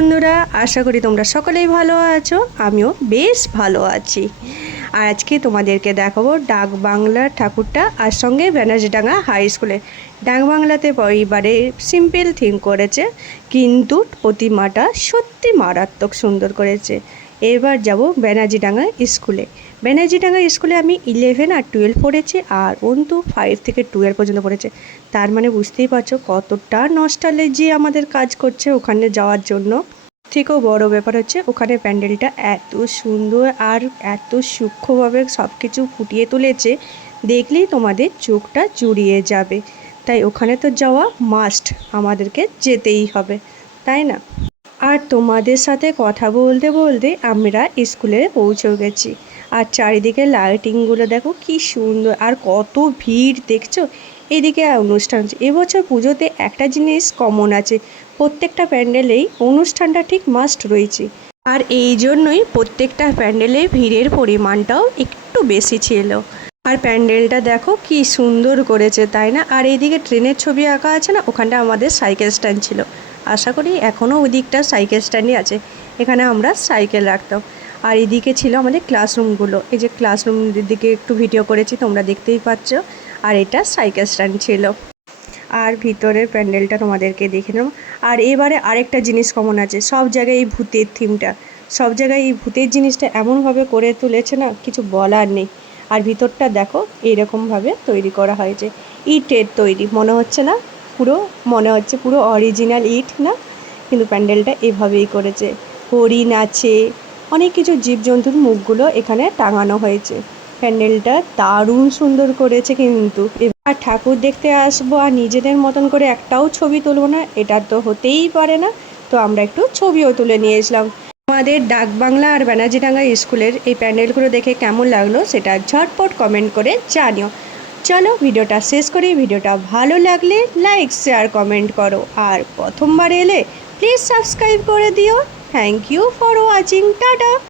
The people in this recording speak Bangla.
বন্ধুরা, আশা করি তোমরা সকলেই ভালো আছো। আমিও বেশ ভালো আছি। আর আজকে তোমাদেরকে দেখাবো ডাক বাংলার ঠাকুরটা আর সঙ্গে ব্যানার্জিডাঙ্গা হাই স্কুলে। ডাক বাংলাতে এবারে সিম্পল থিম করেছে, কিন্তু প্রতিমাটা সত্যি মারাত্মক সুন্দর করেছে। এবার যাব ব্যানার্জিডাঙ্গা স্কুলে। ব্যানার্জিডাঙ্গা স্কুলে আমি 11 আর 12 পড়েছি, আর অন্তু 5 থেকে 12 পর্যন্ত পড়েছে। তার মানে বুঝতেই পারছো কতটা নস্টালজি আমাদের কাজ করছে ওখানে যাওয়ার জন্য। থেকেও বড় ব্যাপার হচ্ছে ওখানে প্যান্ডেলটা এত সুন্দর আর এত সূক্ষ্মভাবে সব কিছু ফুটিয়ে তুলেছে, দেখলেই তোমাদের চোখটা জুড়িয়ে যাবে। তাই ওখানে তো যাওয়া মাস্ট, আমাদেরকে যেতেই হবে, তাই না? আর তোমাদের সাথে কথা বলতে বলতে আমরা স্কুলে পৌঁছেও গেছি। আর চারিদিকে লাইটিংগুলো দেখো কি সুন্দর, আর কত ভিড় দেখছো। এদিকে অনুষ্ঠান হচ্ছে। এবছর পুজোতে একটা জিনিস কমন আছে, প্রত্যেকটা প্যান্ডেলেই অনুষ্ঠানটা ঠিক মাস্ট রয়েছে। আর এই জন্যই প্রত্যেকটা প্যান্ডেলে ভিড়ের পরিমাণটাও একটু বেশি ছিল। আর প্যান্ডেলটা দেখো কি সুন্দর করেছে, তাই না? আর এইদিকে ট্রেনের ছবি আঁকা আছে না, ওখানটা আমাদের সাইকেল স্ট্যান্ড ছিল। আশা করি এখনও ওই দিকটা সাইকেল স্ট্যান্ডই আছে, এখানে আমরা সাইকেল রাখতাম। আর এদিকে ছিল আমাদের ক্লাসরুমগুলো। এই যে ক্লাসরুমের দিকে একটু ভিডিও করেছি, তোমরা দেখতেই পাচ্ছ। আর এটা সাইকেল স্ট্যান্ড ছিল। আর ভিতরের প্যান্ডেলটা তোমাদেরকে দেখে নেব। আর এবারে আরেকটা জিনিস কমন আছে, সব জায়গায় এই ভূতের থিমটা, সব জায়গায় এই ভূতের জিনিসটা এমনভাবে করে তুলেছে না, কিছু বলার নেই। আর ভিতরটা দেখো এইরকমভাবে তৈরি করা হয়েছে, ইটের তৈরি মনে হচ্ছে না, মনে হচ্ছে পুরো অরিজিনাল ইট না, কিন্তু প্যান্ডেলটা এভাবেই করেছে। হরিণ আছে, অনেক কিছু জীবজন্তুর মুখগুলো এখানে টাঙানো হয়েছে। প্যান্ডেলটা দারুণ সুন্দর করেছে। কিন্তু এবার ঠাকুর দেখতে আসবো আর নিজেদের মতন করে একটাও ছবি তুলবো না, এটা তো হতেই পারে না। তো আমরা একটু ছবিও তুলে নিয়ে এসলাম। আমাদের ডাক বাংলা আর ব্যানার্জিডাঙ্গা স্কুলের এই প্যান্ডেলগুলো দেখে কেমন লাগলো সেটা ঝটপট কমেন্ট করে জানিও। চলো ভিডিওটা শেষ করি। ভিডিওটা ভালো লাগলে লাইক শেয়ার কমেন্ট করো, আর প্রথমবার এলে প্লিজ সাবস্ক্রাইব করে দিও। Thank you for watching. Tata.